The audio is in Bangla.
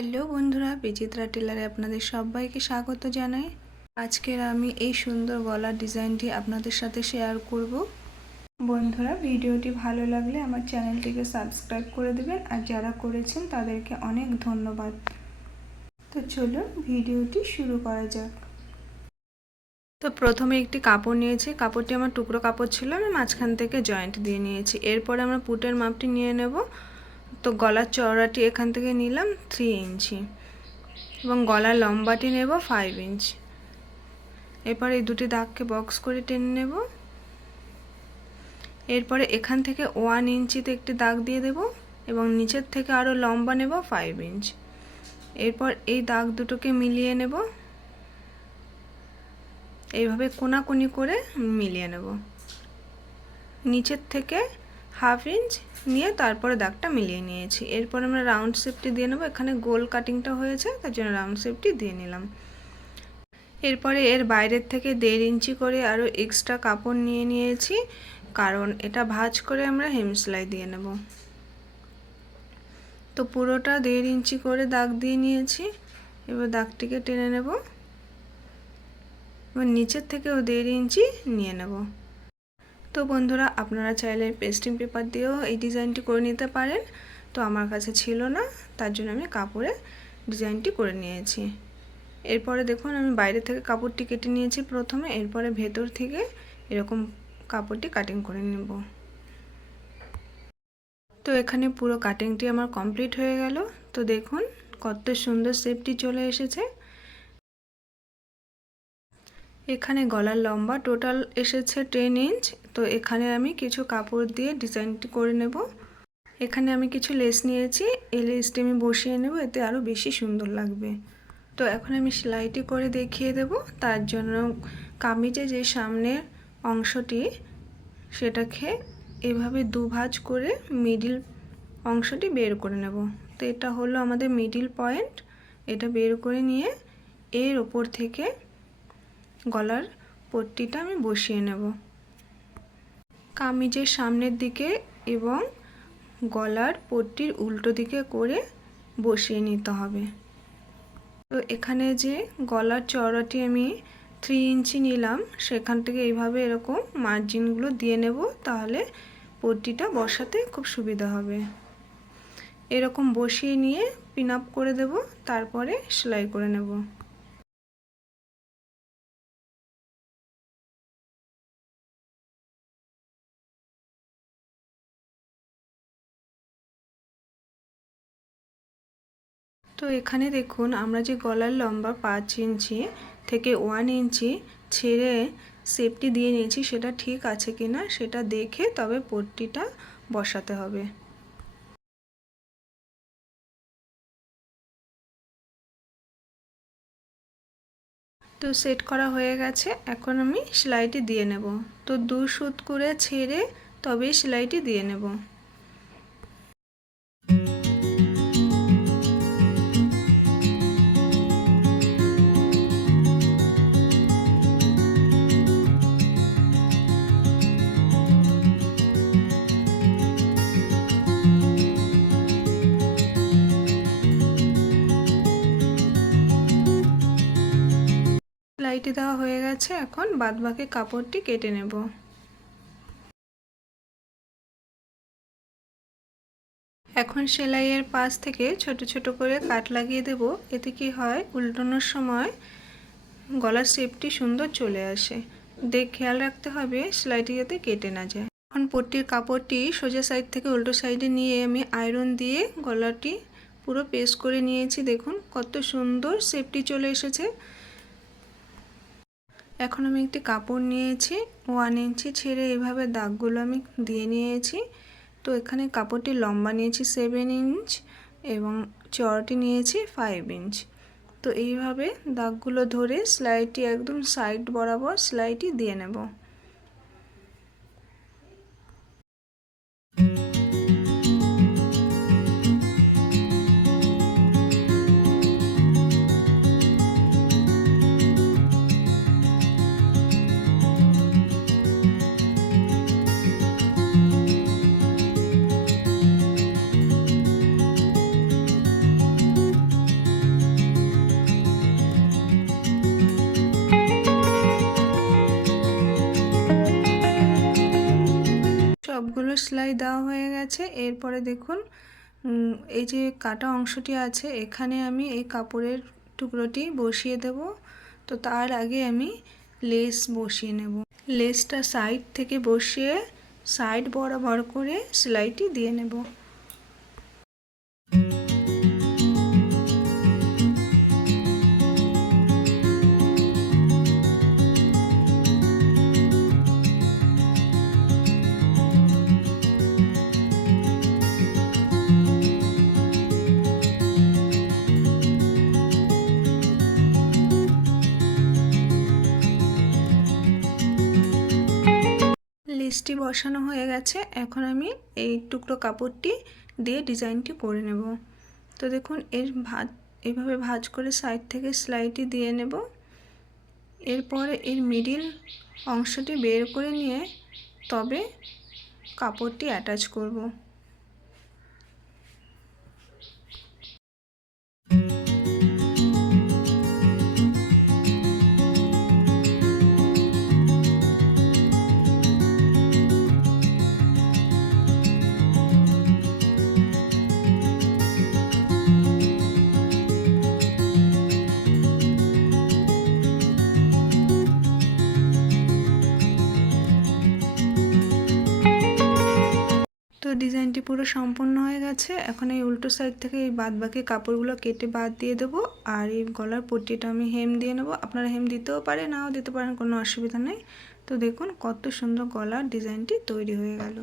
হ্যালো বন্ধুরা, বিচিত্রা টেলারে আপনাদের সবাইকে স্বাগত জানাই। আজকের আমি এই সুন্দর গলার ডিজাইনটি আপনাদের সাথে শেয়ার করব। বন্ধুরা, ভিডিওটি ভালো লাগলে আমার চ্যানেলটিকে সাবস্ক্রাইব করে দেবেন, আর যারা করেছেন তাদেরকে অনেক ধন্যবাদ। তো চলুন ভিডিওটি শুরু করা যাক। তো প্রথমে একটি কাপড় নিয়েছি, কাপড়টি আমার টুকরো কাপড় ছিল, আমি মাঝখান থেকে জয়েন্ট দিয়ে নিয়েছি। এরপরে আমরা পুটের মাপটি নিয়ে নেব। তো গলার চওড়াটি এখান থেকে নিলাম 3 ইঞ্চি এবং গলার লম্বাটি নেব 5 ইঞ্চি। এরপর এই দুটি দাগকে বক্স করে টেনে নেব। এরপরে এখান থেকে 1 ইঞ্চিতে একটি দাগ দিয়ে দেব এবং নিচের থেকে আরও লম্বা নেব 5 ইঞ্চি। এরপর এই দাগ দুটোকে মিলিয়ে নেব, এইভাবে কোনাকুনি করে মিলিয়ে নেব। নিচের থেকে 1/2 ইঞ্চ নিয়ে তারপরে দাগটা মিলিয়ে নিয়েছি। এরপর আমরা রাউন্ড শেপটি দিয়ে নেব। এখানে গোল কাটিংটা হয়েছে, তার জন্য রাউন্ড শেপটি দিয়ে নিলাম। এরপরে এর বাইরের থেকে 1.5 ইঞ্চি করে আরও এক্সট্রা কাপড় নিয়ে নিয়েছি, কারণ এটা ভাঁজ করে আমরা হেম সেলাই দিয়ে নেব। তো পুরোটা 1.5 ইঞ্চি করে দাগ দিয়ে নিয়েছি। এবার দাগটিকে টেনে নেব, এবার নিচের থেকেও 1.5 ইঞ্চি নিয়ে নেব। তো বন্ধুরা, আপনারা চাইলে পেস্টিং পেপার দিয়েও এই ডিজাইনটি করে নিতে পারেন। তো আমার কাছে ছিল না, তার জন্য আমি কাপড়ে ডিজাইনটি করে নিয়েছি। এরপরে দেখুন, আমি বাইরে থেকে কাপড়টি কেটে নিয়েছি প্রথমে, এরপরে ভেতর থেকে এরকম কাপড়টি কাটিং করে নেব। তো এখানে পুরো কাটিংটি আমার কমপ্লিট হয়ে গেল। তো দেখুন কত সুন্দর শেপটি চলে এসেছে। এখানে গলার লম্বা টোটাল এসেছে 10 ইঞ্চ। তো এখানে আমি কিছু কাপড় দিয়ে ডিজাইনটি করে নেব। এখানে আমি কিছু লেস নিয়েছি, এই লেসটি আমি বসিয়ে নেব, এতে আরও বেশি সুন্দর লাগবে। তো এখন আমি সেলাইটি করে দেখিয়ে দেব। তার জন্য কামিজে যে সামনের অংশটি, সেটাকে এভাবে দুভাঁজ করে মিডিল অংশটি বের করে নেব। তো এটা হলো আমাদের মিডিল পয়েন্ট। এটা বের করে নিয়ে এর ওপর থেকে গলার পট্টিটা আমি বসিয়ে নেব কামিজের সামনের দিকে এবং গলার পট্টির উল্টো দিকে করে বসিয়ে নিতে হবে। তো এখানে যে গলার চওড়াটি আমি 3 ইঞ্চি নিলাম, সেখান থেকে এইভাবে এরকম মার্জিনগুলো দিয়ে নেব, তাহলে পট্টিটা বসাতে খুব সুবিধা হবে। এরকম বসিয়ে নিয়ে পিন আপ করে দেব, তারপরে সেলাই করে নেব। তো এখানে দেখুন, আমরা যে গলার লম্বা 5 ইঞ্চি থেকে 1 ইঞ্চি ছেড়ে শেপটি দিয়ে নিয়েছি, সেটা ঠিক আছে কিনা সেটা দেখে তবে পট্টিটা বসাতে হবে। তো সেট করা হয়ে গেছে, এখন আমি সেলাইটি দিয়ে নেব। তো 2 সুত করে ছেড়ে তবে সেলাইটি দিয়ে নেব। সেলাইটি দেওয়া হয়ে গেছে, এখন বাদবাকি কাপড়টি কেটে নেব। এখন সেলাইয়ের পাশ থেকে ছোট ছোট করে কাট লাগিয়ে দেব। এতে কি হয়, উল্টানোর সময় গলার শেপটি সুন্দর চলে আসে। খেয়াল রাখতে হবে সেলাইটি যাতে কেটে না যায়। এখন পট্টির কাপড়টি সোজা সাইড থেকে উল্টো সাইডে নিয়ে আমি আয়রন দিয়ে গলাটি পুরো পেস্ট করে নিয়েছি। দেখুন কত সুন্দর শেপটি চলে এসেছে। এখন আমি একটি কাপড় নিয়েছি, 1 ইঞ্চি ছেড়ে এভাবে দাগগুলো আমি দিয়ে নিয়েছি। তো এখানে কাপড়টি লম্বা নিয়েছি 7 ইঞ্চ এবং চওড়াটি নিয়েছি 5 ইঞ্চ। তো এইভাবে দাগগুলো ধরে সেলাইটি একদম সাইড বরাবর সেলাইটি দিয়ে নেব। সেলাই দেওয়া হয়ে গেছে। এরপরে দেখুন এই যে কাটা অংশটি আছে এখানে আমি এই কাপড়ের টুকরোটি বসিয়ে দেব। তো তার আগে আমি লেস বসিয়ে নেব। লেসটা সাইড থেকে বসিয়ে সাইড বরাবর করে সেলাইটি দিয়ে নেব। লেসটি বসানো হয়ে গেছে। এখন আমি এই টুকরো কাপড়টি দিয়ে ডিজাইনটি করে নেব। তো দেখুন এইভাবে ভাঁজ করে সাইড থেকে সেলাইটি দিয়ে নেব। এরপরে এর মিডিল অংশটি বের করে নিয়ে তবে কাপড়টি অ্যাটাচ করব। তো ডিজাইনটি পুরো সম্পূর্ণ হয়ে গেছে। এখন এই উল্টো সাইড থেকে এই বাদবাকি কাপড়গুলো কেটে বাদ দিয়ে দেবো। আর এই গলার পট্টিটা আমি হেম দিয়ে নেব। আপনারা হেম দিতেও পারে নাও দিতে পারেন, কোনো অসুবিধা নেই। তো দেখুন কত সুন্দর গলার ডিজাইনটি তৈরি হয়ে গেল।